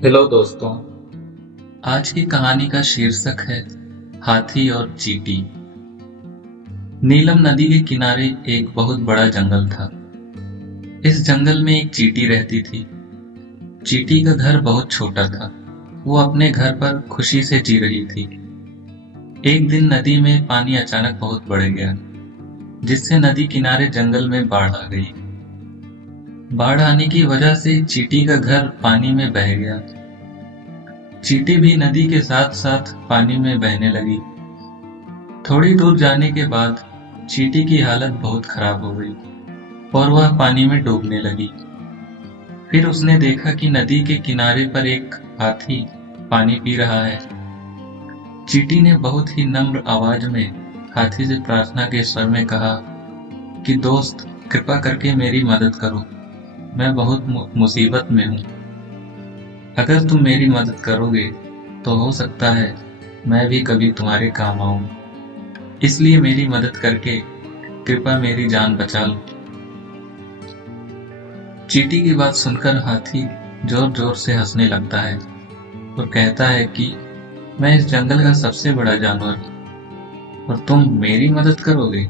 Hello दोस्तों। आज की कहानी का शीर्षक है हाथी और चींटी। नीलम नदी के किनारे एक बहुत बड़ा जंगल था। इस जंगल में एक चींटी रहती थी। चींटी का घर बहुत छोटा था। वो अपने घर पर खुशी से जी रही थी। एक दिन नदी में पानी अचानक बहुत बढ़ गया, जिससे नदी किनारे जंगल में बाढ़ आ गई। बाढ़ आने की वजह से चींटी का घर पानी में बह गया। चींटी भी नदी के साथ साथ पानी में बहने लगी। थोड़ी दूर जाने के बाद चींटी की हालत बहुत खराब हो गई और वह पानी में डूबने लगी। फिर उसने देखा कि नदी के किनारे पर एक हाथी पानी पी रहा है। चींटी ने बहुत ही नम्र आवाज में हाथी से प्रार्थना के स्वर में कहा कि दोस्त, कृपा करके मेरी मदद करो। मैं बहुत मुसीबत में हूँ। अगर तुम मेरी मदद करोगे तो हो सकता है मैं भी कभी तुम्हारे काम आऊं। इसलिए मेरी मदद करके कृपया मेरी जान बचा लो। चींटी की बात सुनकर हाथी जोर जोर से हंसने लगता है और कहता है कि मैं इस जंगल का सबसे बड़ा जानवर हूँ और तुम मेरी मदद करोगे?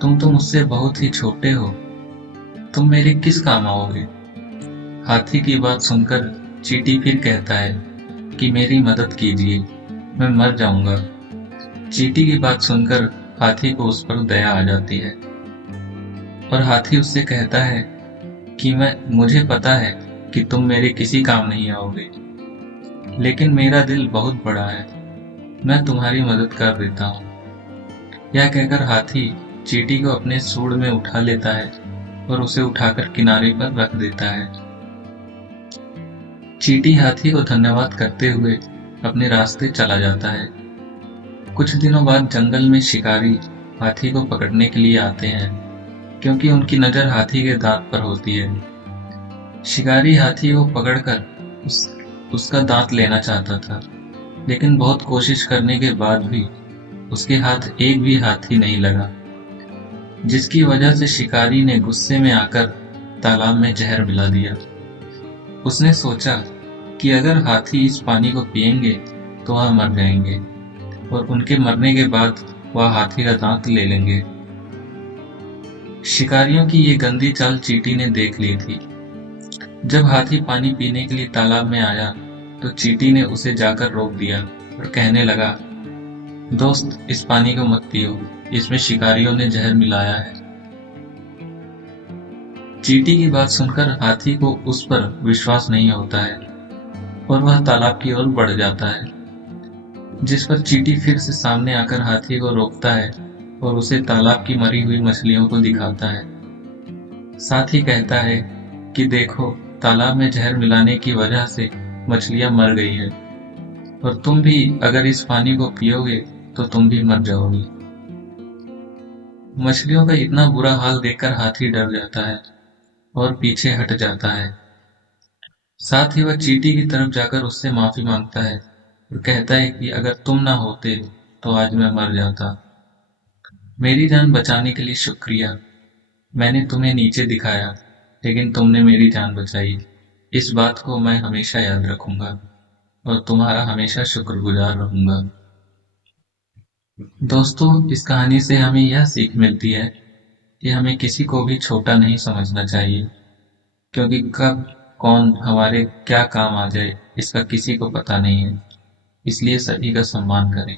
तुम तो मुझसे बहुत ही छोटे हो। तुम मेरे किस काम आओगे? हाथी की बात सुनकर चींटी फिर कहता है कि मेरी मदद कीजिए, मैं मर जाऊंगा। चींटी की बात सुनकर हाथी को उस पर दया आ जाती है और हाथी उससे कहता है कि मुझे पता है कि तुम मेरे किसी काम नहीं आओगे, लेकिन मेरा दिल बहुत बड़ा है। मैं तुम्हारी मदद कर देता हूँ। यह कहकर हाथी चींटी को अपने सूंड में उठा लेता है और उसे उठाकर किनारे पर रख देता है। चींटी हाथी को धन्यवाद करते हुए अपने रास्ते चला जाता है। कुछ दिनों बाद जंगल में शिकारी हाथी को पकड़ने के लिए आते हैं, क्योंकि उनकी नजर हाथी के दांत पर होती है। शिकारी हाथी को पकड़कर उसका दांत लेना चाहता था, लेकिन बहुत कोशिश करने के बाद भी उसके हाथ एक भी हाथी नहीं लगा, जिसकी वजह से शिकारी ने गुस्से में आकर तालाब में जहर मिला दिया। उसने सोचा कि अगर हाथी इस पानी को पिएंगे तो वह मर जाएंगे और उनके मरने के बाद वह हाथी का दांत ले लेंगे। शिकारियों की ये गंदी चाल चींटी ने देख ली थी। जब हाथी पानी पीने के लिए तालाब में आया तो चींटी ने उसे जाकर रोक दिया और कहने लगा, दोस्त, इस पानी को मत पियो, इसमें शिकारियों ने जहर मिलाया है। चींटी की बात सुनकर हाथी को उस पर विश्वास नहीं होता है और वह तालाब की ओर बढ़ जाता है, जिस पर चींटी फिर से सामने आकर हाथी को रोकता है और उसे तालाब की मरी हुई मछलियों को दिखाता है। साथ ही कहता है कि देखो, तालाब में जहर मिलाने की वजह से मछलियां मर गई है और तुम भी अगर इस पानी को पियोगे तो तुम भी मर जाओगी। मछलियों का इतना बुरा हाल देखकर हाथी डर जाता है और पीछे हट जाता है। साथ ही वह चींटी की तरफ जाकर उससे माफी मांगता है और कहता है कि अगर तुम ना होते तो आज मैं मर जाता। मेरी जान बचाने के लिए शुक्रिया। मैंने तुम्हें नीचे दिखाया, लेकिन तुमने मेरी जान बचाई। इस बात को मैं हमेशा याद रखूंगा और तुम्हारा हमेशा शुक्रगुजार रहूंगा। दोस्तों, इस कहानी से हमें यह सीख मिलती है कि हमें किसी को भी छोटा नहीं समझना चाहिए, क्योंकि कब कौन हमारे क्या काम आ जाए इसका किसी को पता नहीं है। इसलिए सभी का सम्मान करें।